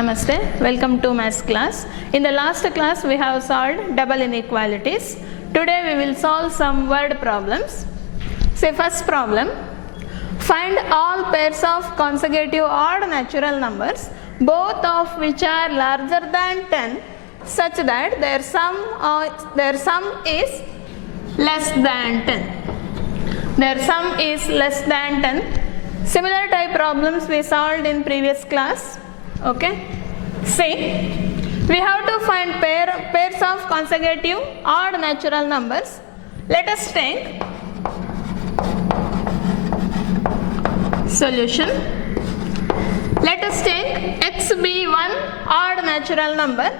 Namaste, welcome to maths class. In the last class we have solved double inequalities. Today we will solve some word problems. Say first problem, find all pairs of consecutive odd natural numbers, both of which are larger than 10 such that their sum is less than 10. Their sum is less than 10. Similar type problems we solved in previous class. Okay, see, we have to find pairs of consecutive odd natural numbers. Let us take solution. Let us take x be one odd natural number.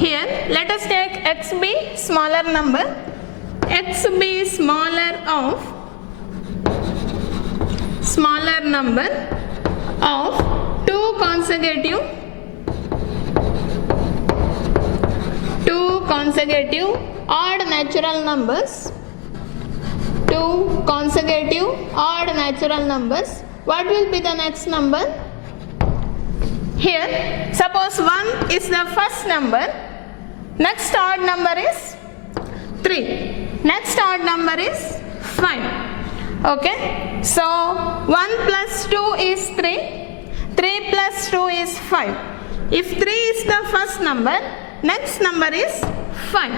Here let us take x be smaller number, x be smaller number of two consecutive odd natural numbers. Two consecutive odd natural numbers. What will be the next number? Here, suppose 1 is the first number. Next odd number is 3. Next odd number is 5. Okay, so 1 plus 2 is 3. 3 plus 2 is 5. If 3 is the first number, next number is 5.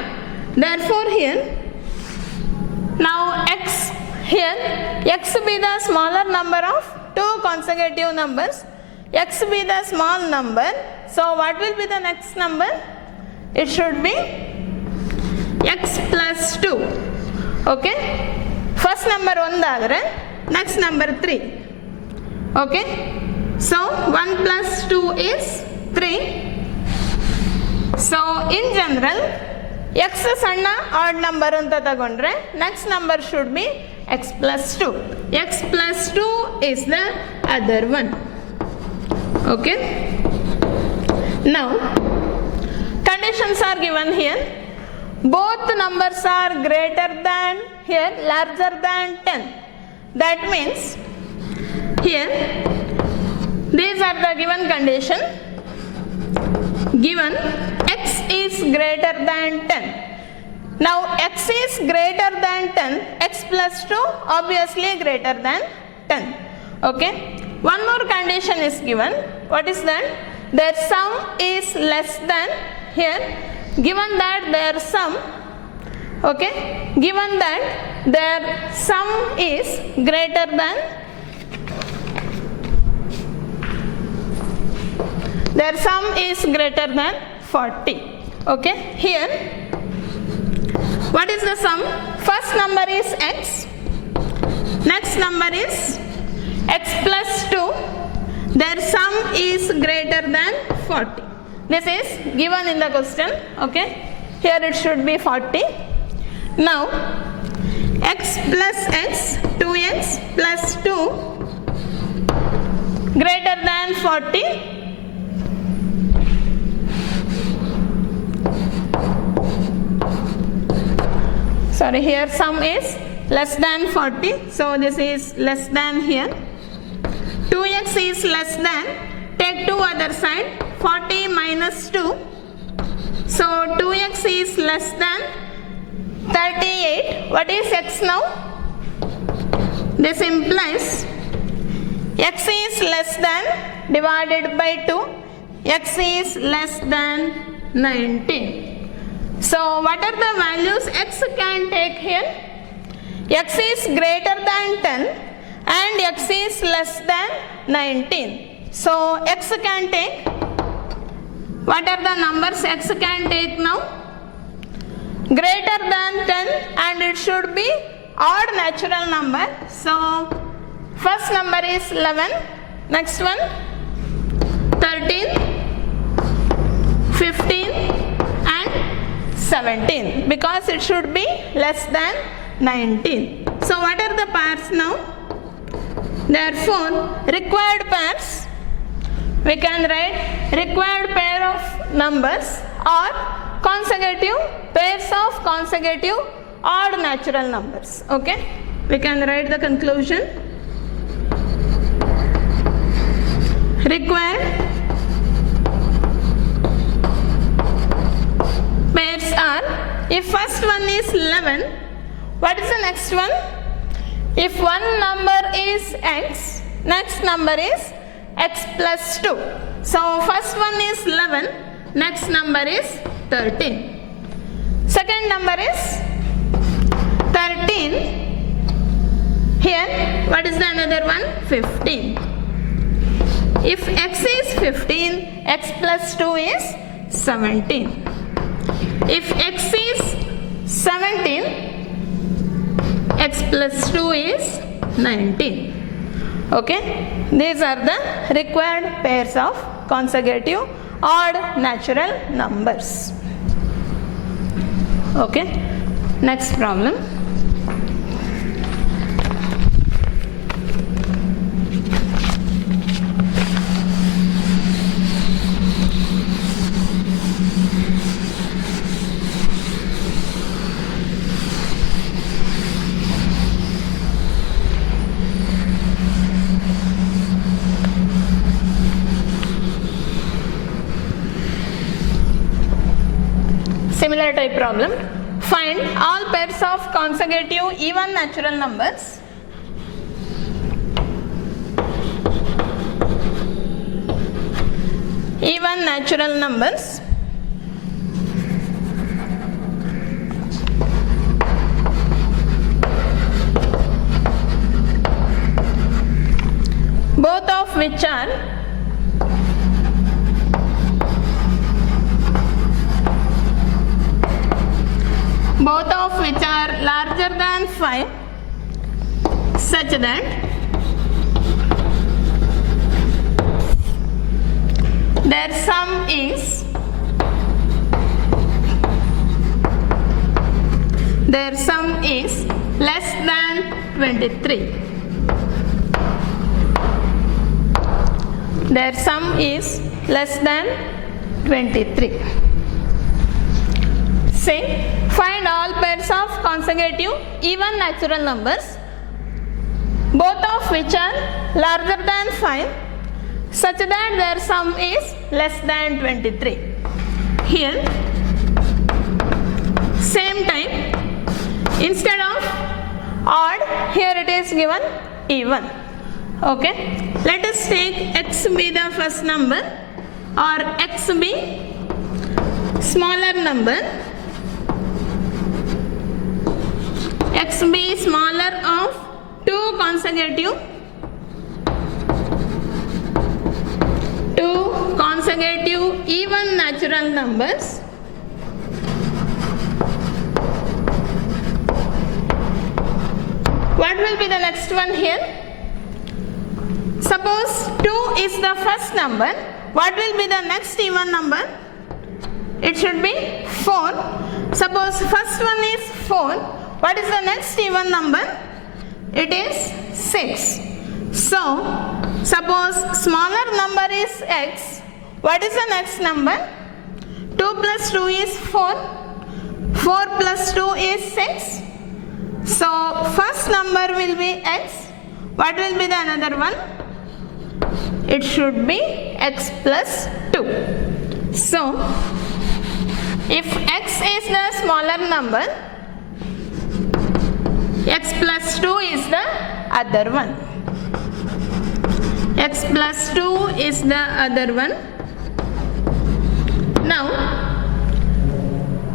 Therefore here, now x be the smaller number of two consecutive numbers, x be the small number. So what will be the next number? It should be x plus 2. Okay, first number 1 ಆದರೆ next number 3. Okay, so 1 plus 2 is 3. So in general, x ಸಣ್ಣ odd number ಅಂತ ತಗೊಂಡ್ರೆ next number should be x plus 2. x plus 2 is the other one. Okay, now conditions are given here. Both numbers are greater than, here larger than 10. That means here these are the given condition. Given x is greater than 10. Now x is greater than 10, x plus 2 obviously greater than 10. Okay, one more condition is given. What is that? Their sum is less than, here given that their sum, okay, given that their sum is greater than, their sum is greater than 40. Okay, here what is the sum? First number is x, next number is x plus 2, their sum is greater than 40. This is given in the question. Okay, here it should be 40. Now x plus x, 2x plus 2 greater than 40. Sorry, here sum is less than 40, so this is less than here. 2x is less than, take 2 other side, 40 minus 2, so 2x is less than 38. What is x now? This implies x is less than, divided by 2, x is less than 19. So what are the values x can take here? X is greater than 10 and x is less than 19. So x can take, what are the numbers x can take now? Greater than 10 and it should be odd natural number. So first number is 11, next one 13, 15 and 17, because it should be less than 19. So what are the pairs now? Therefore required pairs, we can write required pair of numbers or consecutive pairs of consecutive odd natural numbers. Okay, we can write the conclusion. Required first one is 11, what is the next one? If one number is x, next number is x plus 2. So first one is 11, next number is 13. Second number is 13. Here, what is the another one? 15. If x is 15, x plus 2 is 17. If x is 17, x plus 2 is 19. Okay, these are the required pairs of consecutive odd natural numbers. Okay, next problem. Similar type problem. Find all pairs of consecutive even natural numbers. Even natural numbers. Both of which are larger than 5, such that their sum is less than 23. Their sum is less than 23. Say, find all pairs of consecutive even natural numbers, both of which are larger than 5, such that their sum is less than 23. Here, same type, instead of odd, here it is given even. Okay, let us take x be the first number or x be smaller number. X be smaller of two consecutive even natural numbers. What will be the next one here? Suppose 2 is the first number. What will be the next even number? It should be 4. Suppose first one is 4. What is the next even number? It is 6. So, suppose smaller number is x. What is the next number? 2 plus 2 is 4. 4 plus 2 is 6. So, first number will be x. What will be the another one? It should be x plus 2. So, if x is the smaller number, x plus 2 is the other one. X plus 2 is the other one. Now,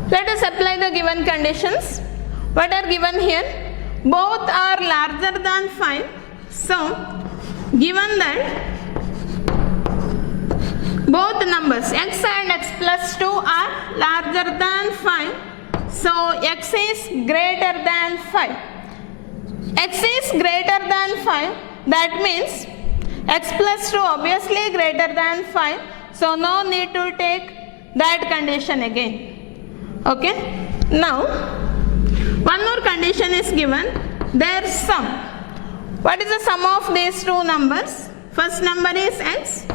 let us apply the given conditions. What are given here? Both are larger than 5. So, given that both numbers x and x plus 2 are larger than 5, so x is greater than 5. X is greater than 5, that means x plus 2 obviously greater than 5, so no need to take that condition again. Okay. Now, one more condition is given, their sum. What is the sum of these two numbers? First number is x,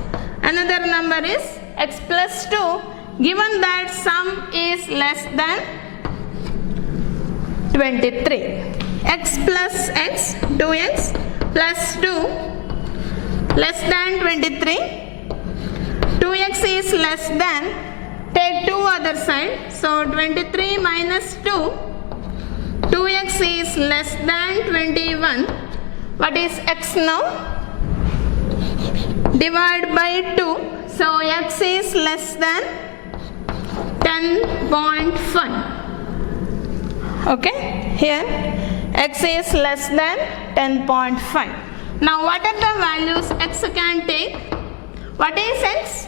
another number is x plus 2, given that sum is less than 23. X plus x, 2x plus 2 less than 23. 2x is less than, take 2 other side. So 23 minus 2, 2x is less than 21. What is x now? Divide by 2. So x is less than 10.5. Okay, here x is less than 10.5. Now what are the values x can take? What is x?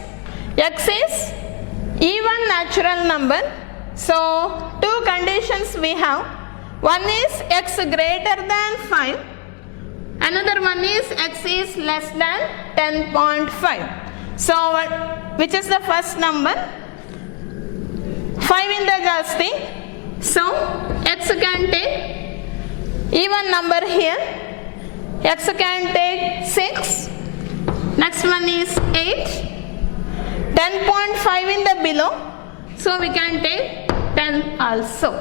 X is even natural number. So two conditions we have. One is x greater than 5. Another one is x is less than 10.5. So which is the first number? 5 in the jasti. So x can take even number here. X can take 6. Next one is 8. 10.5 in the below. So we can take 10 also.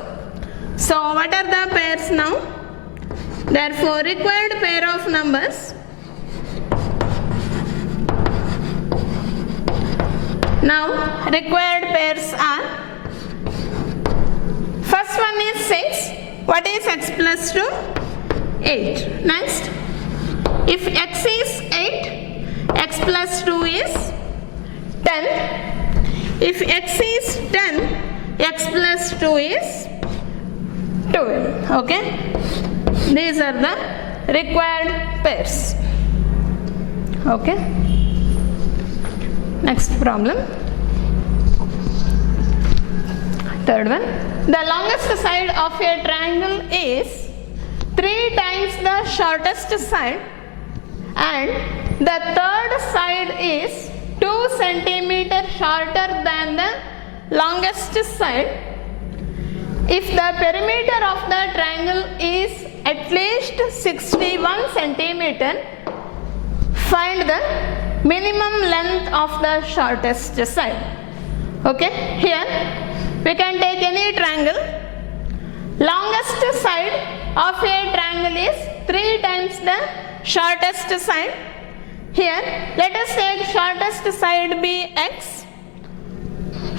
So what are the pairs now? Therefore required pair of numbers. Now required pairs are, first one is 6. What is x plus 2? 8. Next, if x is 8, x plus 2 is 10. If x is 10, x plus 2 is 12. Okay? These are the required pairs. Okay? Next problem. Third one. The longest side of a triangle is 3 times the shortest side, and the third side is 2 centimeters shorter than the longest side. If the perimeter of the triangle is at least 61 centimeters, find the minimum length of the shortest side. Okay, here we can take any triangle. Longest side of a triangle is 3 times the shortest side. Here let us take shortest side be x.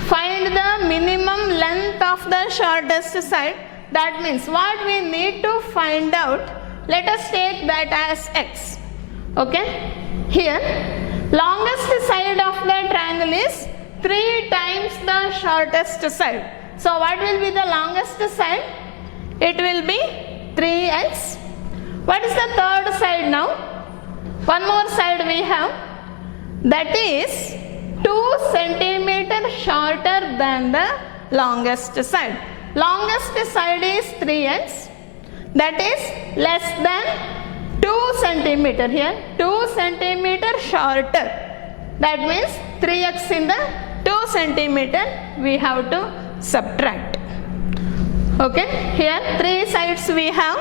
Find the minimum length of the shortest side. That means what we need to find out, let us take that as x. Okay, here longest side of the triangle is 3 times the shortest side. So what will be the longest side? It will be 3x. What is the third side now? One more side we have, that is 2 centimeters shorter than the longest side. Longest side is 3x, that is less than 2 centimeters. Here 2 centimeters shorter, that means 3x in the 2 centimeters we have to subtract. Okay, here 3 sides we have.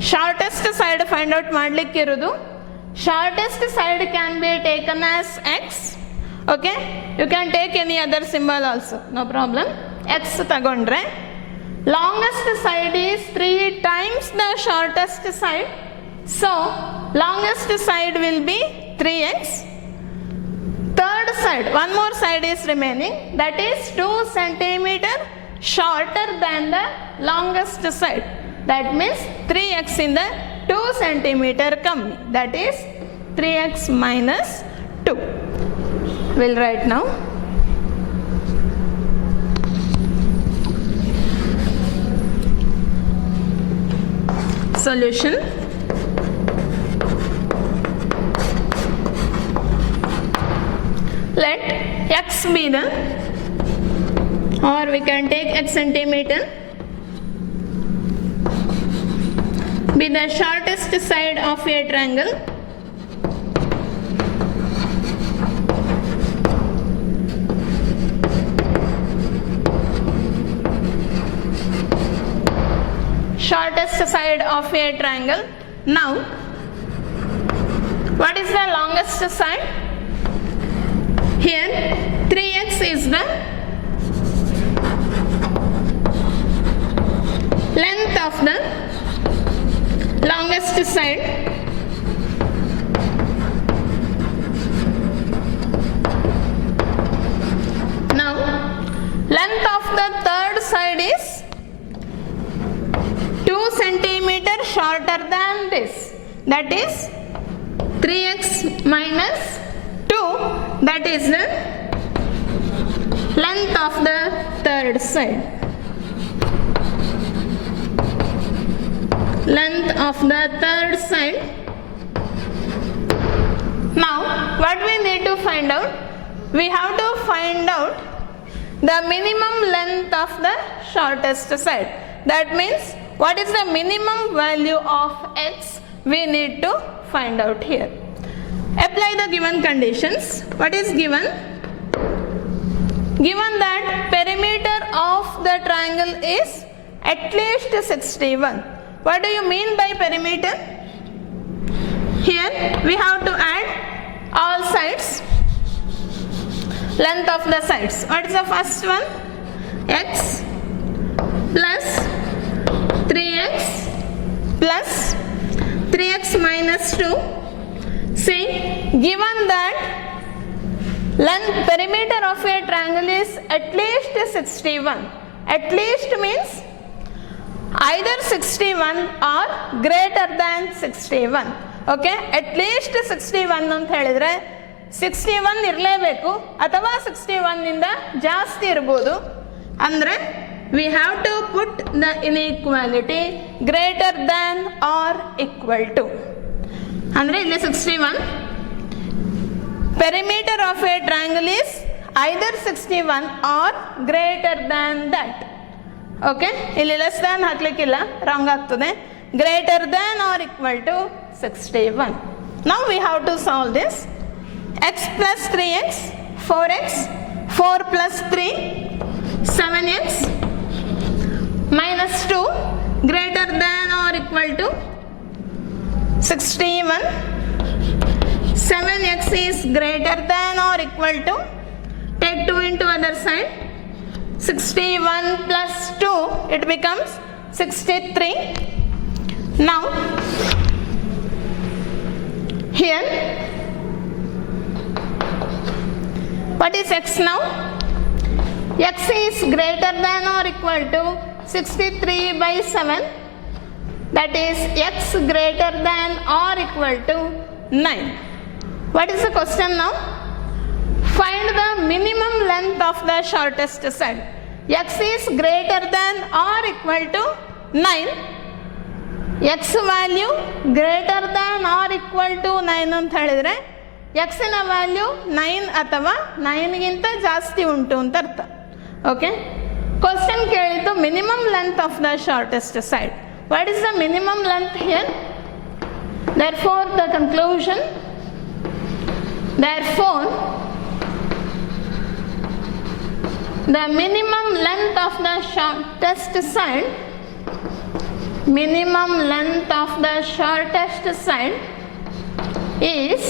Shortest side find out madlikke irudu. Shortest side can be taken as x. Okay, you can take any other symbol also, no problem. X tagondre. Longest side is 3 times the shortest side. So longest side will be 3x. Third side, one more side is remaining, that is 2 centimeters shorter than the longest side. That means 3x in the 2 centimeter kammi, that is 3x minus 2. We'll write now. Solution. Let x be the, or we can take x centimeter, be the shortest side of a triangle. Shortest side of a triangle. Now, what is the longest side? Here 3x is the length of the longest side. Now that is 3x minus 2, that is the length of the third side. Length of the third side. Now what we need to find out? We have to find out the minimum length of the shortest side. That means what is the minimum value of x we need to find out here. Apply the given conditions. What is given? Given that perimeter of the triangle is at least 61. What do you mean by perimeter? Here we have to add all sides, length of the sides. What is the first one? X plus 3x plus 3x minus 2. See, given that length perimeter of a triangle is at least 61. At least means either 61 or greater than 61. Okay, at least 61 ಅಂತ ಹೇಳಿದ್ರೆ 61 ಇರಲೇಬೇಕು ಅಥವಾ 61 ಇಂದ ಜಾಸ್ತಿ ಇರಬಹುದು. ಅಂದ್ರೆ we have to put the inequality greater than or equal to. ಅಂದ್ರೆ ಇಲ್ಲಿ 61 perimeter of a triangle is either 61 or greater than that. Okay, ಇಲ್ಲಿ ಲೆಸ್ ದ್ಯಾನ್ ಹಾಕ್ಲಿಕ್ಕಿಲ್ಲ, ರಾಂಗ್ ಆಗ್ತದೆ. Greater than or equal to 61. Now we have to solve this. x plus 3x 4x, 4 plus 3 7x minus 2 greater than or equal to 61. 7x is greater than or equal to, take 2 into other side, 61 plus 2, it becomes 63. Now here what is x now? X is greater than or equal to 63 by 7, that is x greater than or equal to 9. What is the question now? Find the minimum length of the shortest side. X is greater than or equal to 9. X value greater than or equal to 9 ಅಂತ ಹೇಳಿದ್ರೆ x ನ value 9 ಅಥವಾ 9 ಗಿಂತ ಜಾಸ್ತಿ ಉಂಟು ಅಂತ ಅರ್ಥ. Okay, question ಕೇಳಿದ್ದು minimum length of the shortest side. What is the minimum length here? Therefore the conclusion, therefore the minimum length of the shortest side, minimum length of the shortest side is,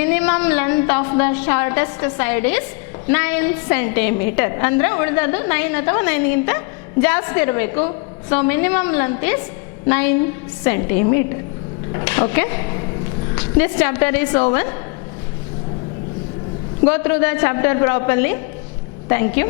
minimum length of the shortest side is 9 centimeter. ಅಂದ್ರೆ ಉಳಿದದ್ದು 9 ಅಥವಾ 9 ಗಿಂತ ಜಾಸ್ತಿ ಇರಬೇಕು. So minimum length is 9 centimeter. Okay, this chapter is over. Go through the chapter properly. Thank you.